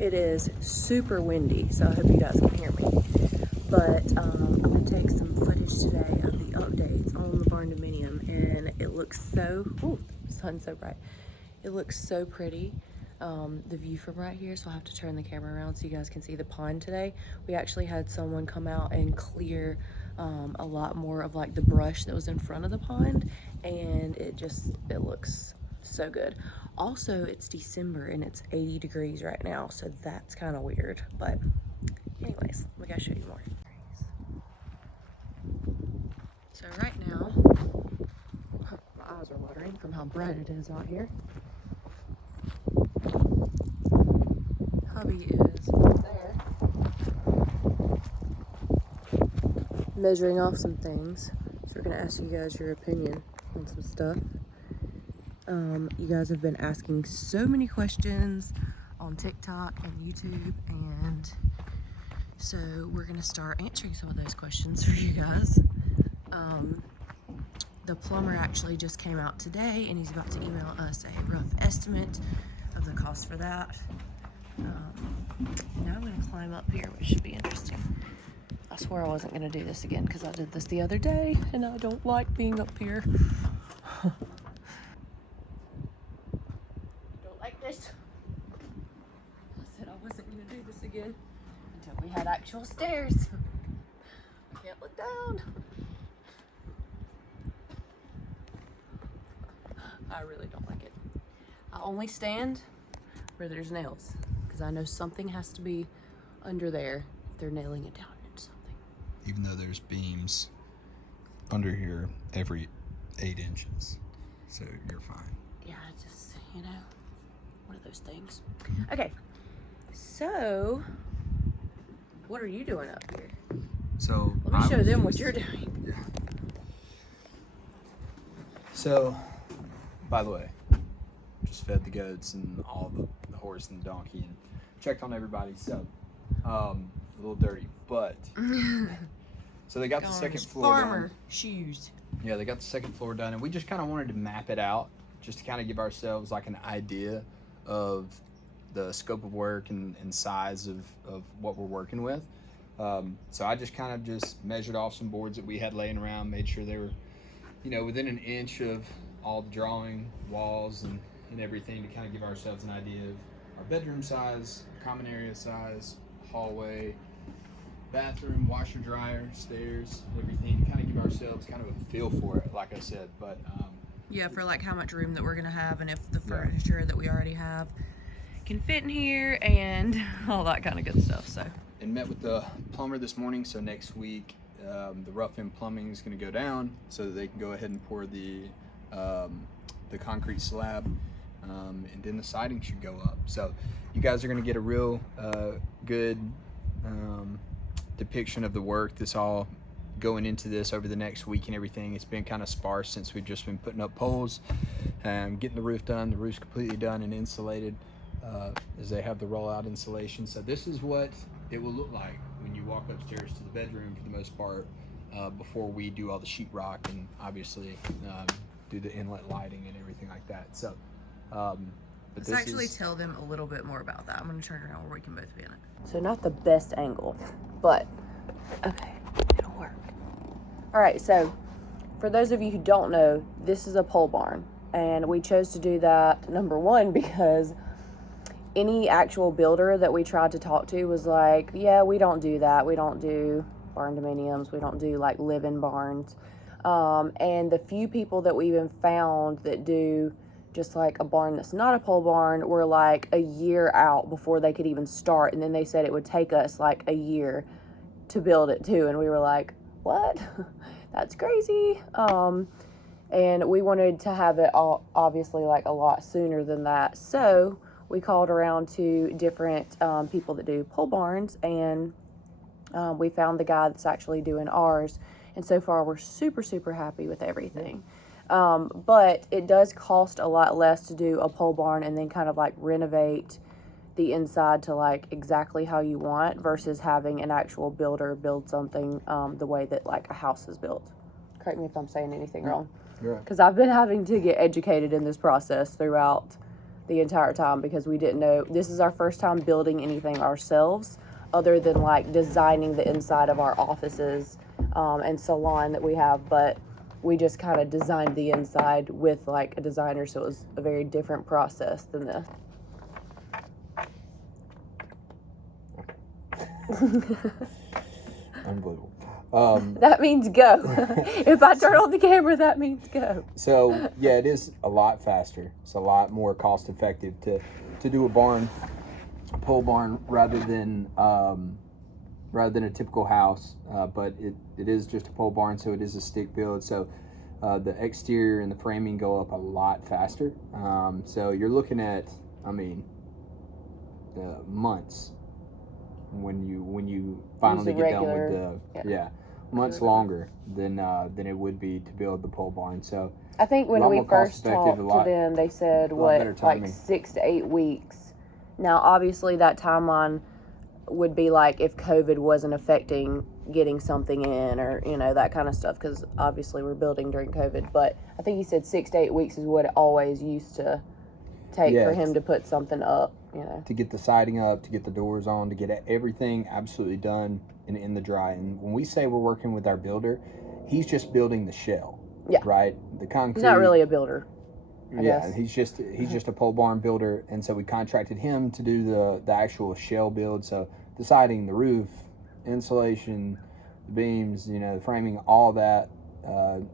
It is super windy, so I hope you guys can hear me. But I'm going to take some footage today of the updates on the Barndominium, and it looks so, the sun's so bright. It looks so pretty, the view from right here, so I'll have to turn the camera around so you guys can see the pond today. We actually had someone come out and clear a lot more of like the brush that was in front of the pond, and it looks so good. Also, it's December and it's 80 degrees right now, so that's kind of weird. But anyways, we gotta show you more. So right now, my eyes are watering from how bright it is out here. Hubby is there measuring off some things. So we're gonna ask you guys your opinion on some stuff. You guys have been asking so many questions on TikTok and YouTube, and so we're gonna start answering some of those questions for you guys. The plumber actually just came out today, and he's about to email us a rough estimate of the cost for that. Now I'm gonna climb up here, which should be interesting. I swore I wasn't gonna do this again because I did this the other day, and I don't like being up here. I said I wasn't going to do this again until we had actual stairs. I can't look down. I really don't like it. I only stand where there's nails because I know something has to be under there if they're nailing it down into something. Even though there's beams under here every 8 inches, so you're fine. Yeah, just, one of those things. Okay, so what are you doing up here? So let me show them what you're doing. Yeah. So, by the way, just fed the goats and all the horse and the donkey and checked on everybody. So, a little dirty, but so they got the second floor farmer done. Shoes. Yeah, they got the second floor done, and we just kind of wanted to map it out, just to kind of give ourselves like an idea of the scope of work and size of what we're working with. So I just kind of measured off some boards that we had laying around, made sure they were, within an inch of all the drawing walls and everything, to kind of give ourselves an idea of our bedroom size, common area size, hallway, bathroom, washer, dryer, stairs, everything, to kind of give ourselves kind of a feel for it, like I said. But yeah, for like how much room that we're gonna have, and if the furniture that we already have can fit in here, and all that kind of good stuff. So, and met with the plumber this morning. So next week, the rough end plumbing is going to go down, so that they can go ahead and pour the concrete slab, and then the siding should go up. So you guys are going to get a real good depiction of the work that's all going into this over the next week and everything. It's been kind of sparse since we've just been putting up poles and getting the roof done. The roof's completely done and insulated, as they have the rollout insulation. So this is what it will look like when you walk upstairs to the bedroom, for the most part, before we do all the sheetrock and obviously do the inlet lighting and everything like that. So let's actually tell them a little bit more about that. I'm going to turn around where we can both be in it. So not the best angle, but okay, it'll work. All right, so for those of you who don't know, this is a pole barn, and we chose to do that, number one, because any actual builder that we tried to talk to was like, yeah, we don't do that. We don't do barndominiums. We don't do like live-in barns. And the few people that we even found that do just like a barn that's not a pole barn were like a year out before they could even start. And then they said it would take us like a year to build it too. And we were like, what? That's crazy. And we wanted to have it all obviously like a lot sooner than that. So we called around to different people that do pole barns, and we found the guy that's actually doing ours. And so far we're super, super happy with everything. But it does cost a lot less to do a pole barn and then kind of like renovate the inside to like exactly how you want, versus having an actual builder build something the way that like a house is built. Correct me if I'm saying anything wrong. Right. Because I've been having to get educated in this process throughout the entire time because we didn't know. This is our first time building anything ourselves other than like designing the inside of our offices and salon that we have, but we just kind of designed the inside with like a designer, so it was a very different process than this. Unbelievable. That means go. If I turn on the camera, that means go. So yeah, it is a lot faster. It's a lot more cost effective to do a pole barn rather than a typical house. But it is just a pole barn, so it is a stick build. So the exterior and the framing go up a lot faster. So you're looking at, months when you finally get done with the months longer than it would be to build the pole barn. So I think when we first talked to them, they said like 6 to 8 weeks. Now obviously that timeline would be like if COVID wasn't affecting getting something in or that kind of stuff, because obviously we're building during COVID. But I think he said 6 to 8 weeks is what it always used to take for him to put something up, to get the siding up, to get the doors on, to get everything absolutely done and in the dry. And when we say we're working with our builder, he's just building the shell, right? The concrete. He's not really a builder, I guess. He's just a pole barn builder, and so we contracted him to do the actual shell build. So the siding, the roof, insulation, the beams, the framing, all that.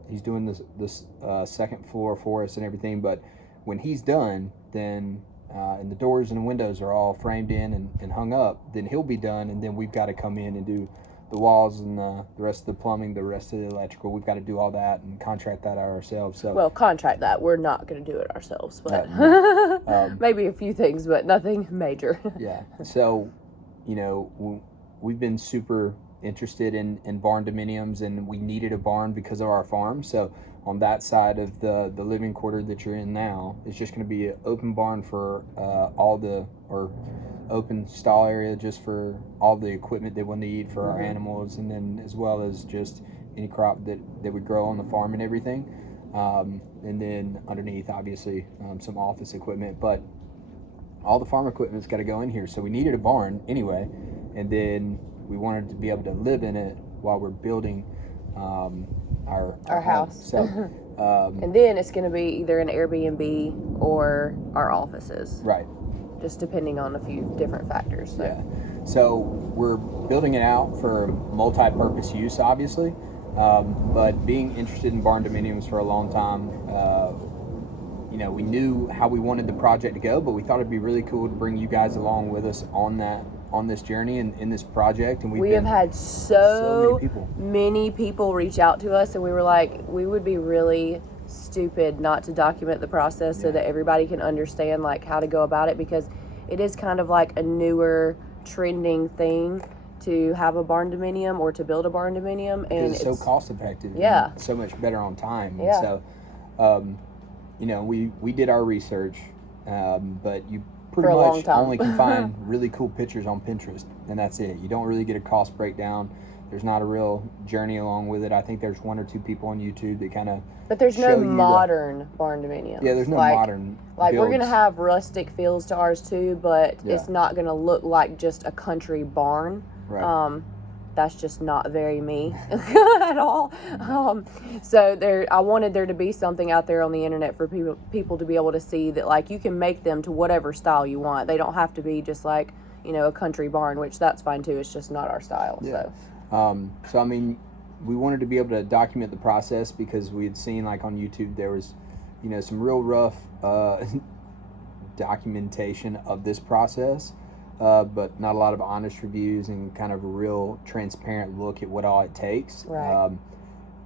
He's doing this second floor for us and everything. But when he's done, then and the doors and the windows are all framed in and hung up, then he'll be done, and then we've got to come in and do the walls and the rest of the plumbing, the rest of the electrical. We've got to do all that and contract that out ourselves. So contract that. We're not going to do it ourselves, but maybe a few things, but nothing major. So we've been super interested in Barndominiums, and we needed a barn because of our farm. So on that side of the living quarter that you're in now, it's just going to be an open barn for open stall area just for all the equipment that we'll need for our animals, and then as well as just any crop that we grow on the farm and everything. And then underneath, obviously, some office equipment, but all the farm equipment's got to go in here. So we needed a barn anyway, and then we wanted to be able to live in it while we're building our house. So, and then it's going to be either an Airbnb or our offices. Right. Just depending on a few different factors. So. Yeah. So we're building it out for multi-purpose use, obviously. But being interested in Barndominiums for a long time, we knew how we wanted the project to go, but we thought it'd be really cool to bring you guys along with us on this journey and in this project. And we have had so many people reach out to us, and we were like, we would be really stupid not to document the process so that everybody can understand like how to go about it, because it is kind of like a newer trending thing to have a barndominium or to build a barndominium, and it's so cost effective, and so much better on time. And so we did our research, but you pretty much only can find really cool pictures on Pinterest, and that's it. You don't really get a cost breakdown. There's not a real journey along with it. I think there's 1 or 2 people on YouTube that kind of But there's no modern barndominiums. Yeah, there's no modern builds. We're going to have rustic feels to ours too, but it's not going to look like just a country barn. Right. That's just not very me at all. So I wanted there to be something out there on the internet for people to be able to see that like you can make them to whatever style you want. They don't have to be just like, a country barn, which that's fine too. It's just not our style. Yeah. So we wanted to be able to document the process because we had seen like on YouTube there was, some real rough documentation of this process, but not a lot of honest reviews and kind of a real transparent look at what all it takes. Right.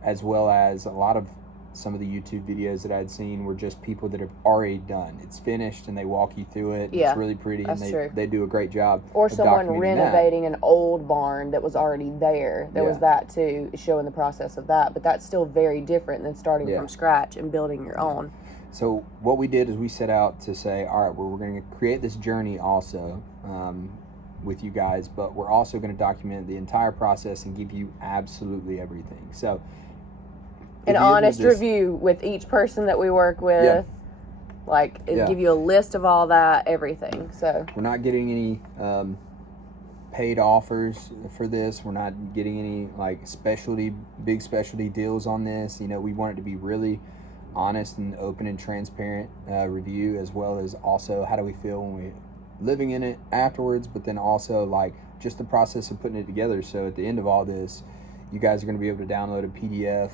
As well as a lot of some of the YouTube videos that I'd seen were just people that have already done. It's finished and they walk you through it. Yeah, it's really pretty, and they do a great job. Or someone renovating an old barn that was already there. There was that too, showing the process of that. But that's still very different than starting from scratch and building your own. So what we did is we set out to say, all right, well, we're going to create this journey also with you guys, but we're also going to document the entire process and give you absolutely everything. So an honest review with each person that we work with. Like, it'll give you a list of all that, everything. So we're not getting any paid offers for this. We're not getting any like big specialty deals on this. You know, we want it to be really honest and open and transparent review, as well as also how do we feel when we're living in it afterwards, but then also like just the process of putting it together. So at the end of all this, you guys are going to be able to download a PDF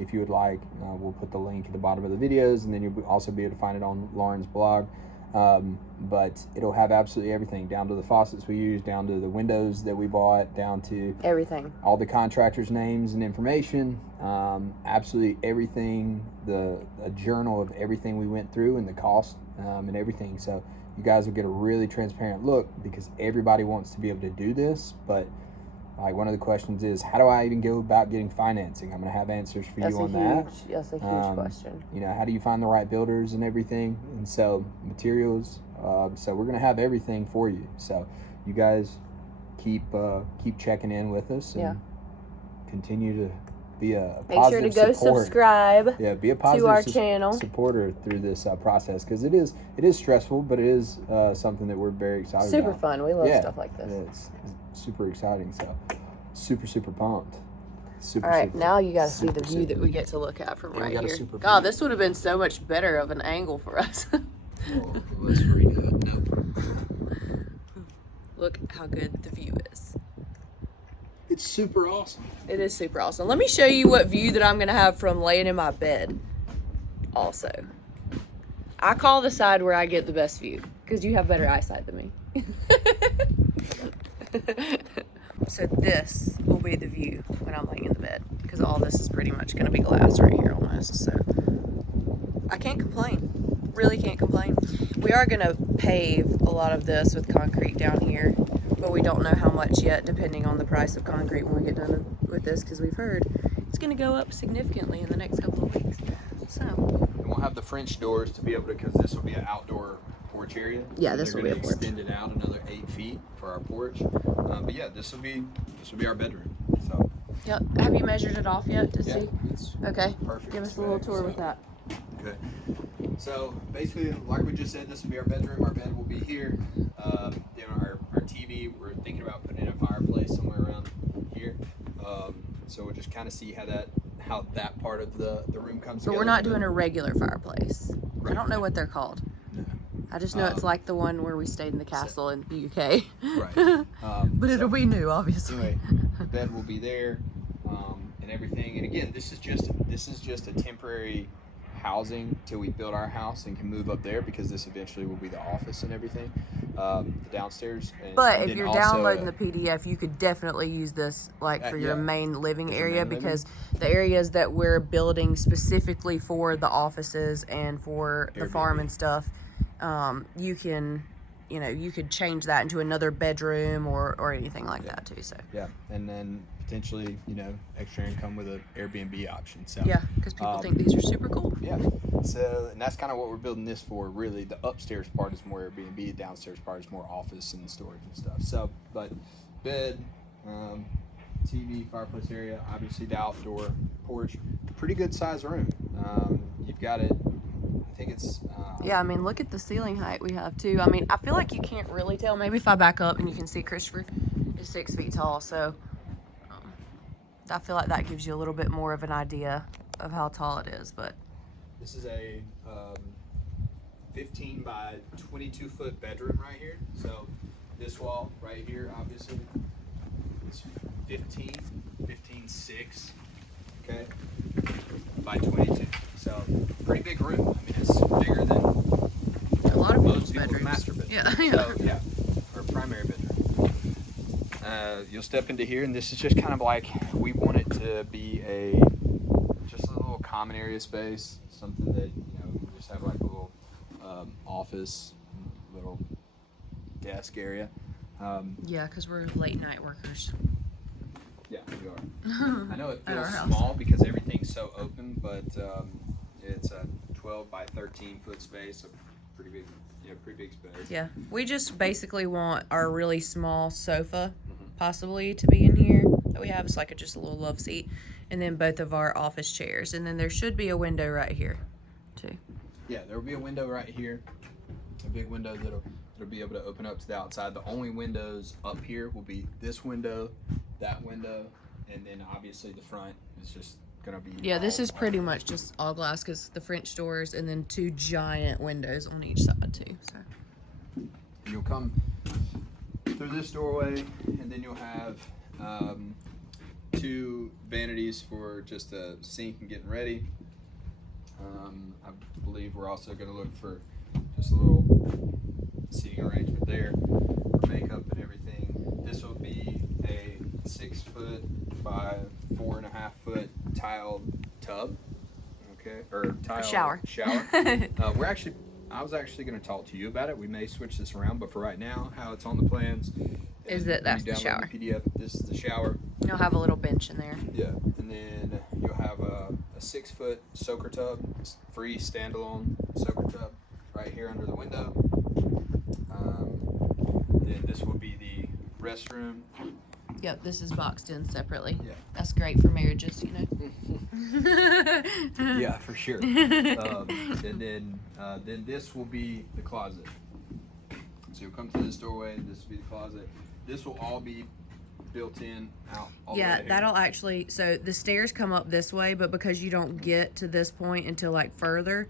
if you would like. We'll put the link at the bottom of the videos, and then you'll also be able to find it on Lauren's blog. But it'll have absolutely everything, down to the faucets we use, down to the windows that we bought, down to everything, all the contractors' names and information, absolutely everything, a journal of everything we went through and the cost and everything. So you guys will get a really transparent look, because everybody wants to be able to do this. But like, one of the questions is, how do I even go about getting financing? I'm going to have answers for you on that. That's a huge question. You know, how do you find the right builders and everything? And so materials. So we're going to have everything for you. So you guys keep checking in with us and continue to be a Make positive sure to go subscribe. Yeah, be a positive to our channel supporter through this process, because it is stressful, but it is something that we're very excited about. Super fun. We love stuff like this. It's super exciting. So super pumped. All right, now you got to see the view that we get to look at from right here. God, this would have been so much better of an angle for us. Well, let's redo it. Nope. Look how good the view is. It's super awesome. It is super awesome. Let me show you what view that I'm going to have from laying in my bed also. I call the side where I get the best view, because you have better eyesight than me. So this will be the view when I'm laying in the bed, because all this is pretty much going to be glass right here almost. So I can't complain. Really can't complain. We are going to pave a lot of this with concrete down here, but we don't know how much yet, depending on the price of concrete when we get done with this, because we've heard it's going to go up significantly in the next couple of weeks. So, and we'll have the French doors to be able to, because this will be an outdoor porch area. Yeah, so this will be a porch. Extend it out another 8 feet for our porch. But yeah, this will be our bedroom. So. Yep. Have you measured it off yet to see? It's okay. Perfect. Give us a little tour with that. Okay. So basically, like we just said, this will be our bedroom. Our bed will be here. Our TV, we're thinking about putting in a fireplace somewhere around here. So we'll just kind of see how that part of the room comes together. But we're not doing a regular fireplace. Right. I don't know what they're called. No. I just know it's like the one where we stayed in the castle in the UK. Right. But it'll be new, obviously. Anyway, the bed will be there, and everything. And again, this is just a temporary housing till we build our house and can move up there, because this eventually will be the office and everything, the downstairs. But if you're downloading the PDF, you could definitely use this for your main living area, because the areas that we're building specifically for the offices and for the farm and stuff, you could change that into another bedroom or anything like that too. So and then potentially extra income with an Airbnb option. So because people think these are super cool. So, and that's kind of what we're building this for. Really, the upstairs part is more Airbnb, the downstairs part is more office and storage and stuff. So, but bed, TV, fireplace area, obviously the outdoor porch, pretty good size room. You've got it. I think it's. I mean, look at the ceiling height we have too. I mean, I feel like you can't really tell. Maybe if I back up and you can see Christopher is 6 feet tall, so I feel like that gives you a little bit more of an idea of how tall it is. But this is a 15 by 22 foot bedroom right here. So this wall right here, obviously, is 15.6, okay, by 22. So pretty big room. I mean, it's bigger than a lot of most people's people's master bedroom. So, or primary bedroom. You'll step into here, and this is just kind of like, we want it to be just a little common area space, something that we just have like a little office, little desk area. Because we're late night workers. Yeah, we are. I know it feels small because everything's so open, but it's a 12 by 13 foot space, so pretty big space. Yeah, we just basically want our really small sofa possibly to be in here that we have. It's like just a little love seat, and then both of our office chairs, and then there should be a window right here too. Yeah, there will be a window right here, a big window that'll be able to open up to the outside. The only windows up here will be this window, that window, and then obviously the front is just gonna be. Yeah, this is pretty much just all glass because the French doors and then 2 giant windows on each side too. So you'll come through this doorway, and then you'll have 2 vanities for just a sink and getting ready. I believe we're also going to look for just a little seating arrangement there for makeup and everything. This will be a 6 foot by 4.5 foot tiled tub, okay, or tile shower. I was actually going to talk to you about it. We may switch this around, but for right now, how it's on the plans is that that's the shower. The PDF. This is the shower. You'll have a little bench in there. Yeah, and then you'll have a 6 foot soaker tub, free standalone soaker tub right here under the window. Then this will be the restroom. Yep, this is boxed in separately. Yeah. That's great for marriages, you know. Yeah, for sure. And then this will be the closet. So you'll come through this doorway, and this will be the closet. This will all be built in out. Yeah, that'll actually, so the stairs come up this way, but because you don't get to this point until like further,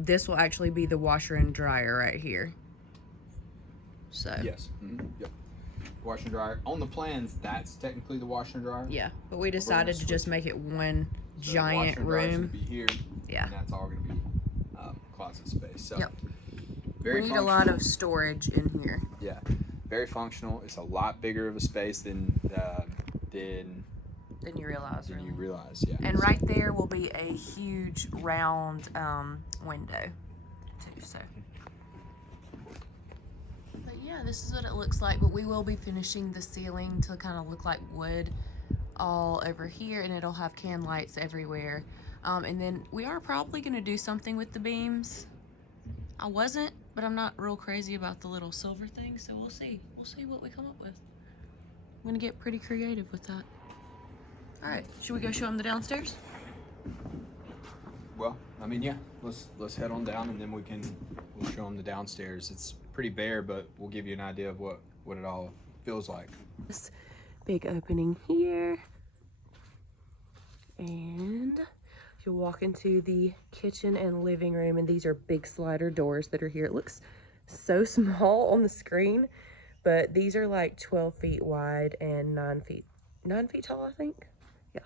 this will actually be the washer and dryer right here. So. Yes. Mm-hmm. Yep. Washer and dryer. On the plans, that's technically the washer and dryer. Yeah, but we decided to just make it one so giant room. Be here. Yeah. And that's all going to be closet space. So. Yep. Very we need a lot of storage in here. Yeah. Very functional. It's a lot bigger of a space than you realize. Than you realize, yeah. And right there will be a huge round window too. So. But yeah, this is what it looks like. But we will be finishing the ceiling to kind of look like wood all over here, and it'll have can lights everywhere. And then we are probably going to do something with the beams. I wasn't, but I'm not real crazy about the little silver thing, so we'll see. We'll see what we come up with. I'm gonna get pretty creative with that. All right, should we go show them the downstairs? Well, I mean, yeah, let's head on down, and then we'll show them the downstairs. It's pretty bare, but we'll give you an idea of what it all feels like. This big opening here, and you'll walk into the kitchen and living room, and these are big slider doors that are here. It looks so small on the screen, but these are like 12 feet wide and 9 feet tall, I think. Yeah.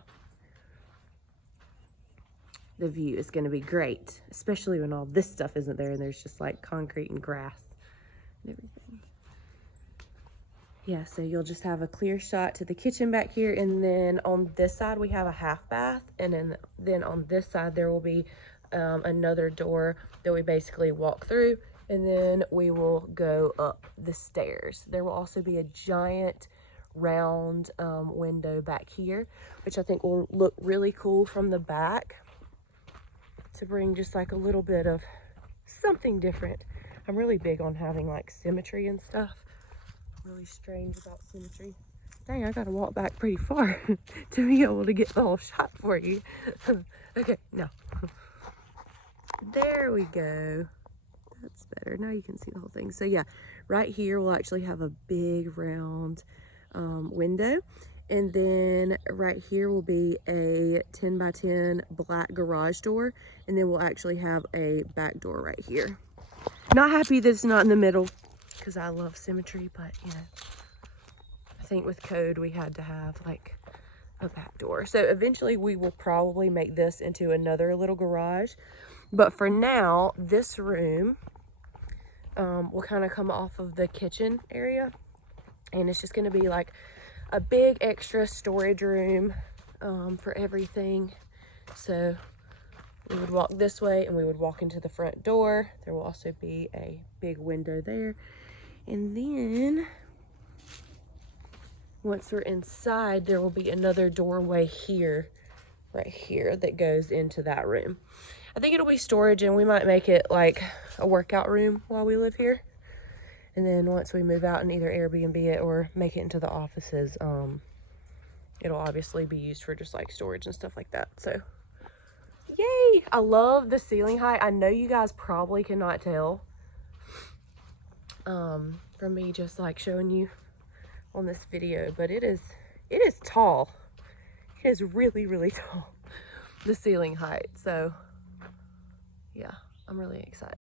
The view is going to be great, especially when all this stuff isn't there and there's just like concrete and grass and everything. Yeah, so you'll just have a clear shot to the kitchen back here, and then on this side we have a half bath, and then on this side there will be another door that we basically walk through, and then we will go up the stairs. There will also be a giant round window back here, which I think will look really cool from the back to bring just like a little bit of something different. I'm really big on having like symmetry and stuff. Really strange about symmetry. Dang, I gotta walk back pretty far to be able to get the whole shot for you. Okay, no. There we go. That's better. Now you can see the whole thing. So yeah, right here we'll actually have a big round window. And then right here will be a 10 by 10 black garage door. And then we'll actually have a back door right here. Not happy that it's not in the middle, because I love symmetry, but you know, I think with code we had to have like a back door. So eventually we will probably make this into another little garage, but for now this room will kind of come off of the kitchen area, and it's just going to be like a big extra storage room for everything. So we would walk this way and we would walk into the front door. There will also be a big window there. And then once we're inside, there will be another doorway here, right here, that goes into that room. I think it'll be storage, and we might make it like a workout room while we live here. And then once we move out and either Airbnb it or make it into the offices, it'll obviously be used for just like storage and stuff like that. So, yay! I love the ceiling height. I know you guys probably cannot tell from me just like showing you on this video, but it is tall. It is really, really tall, the ceiling height. So yeah, I'm really excited.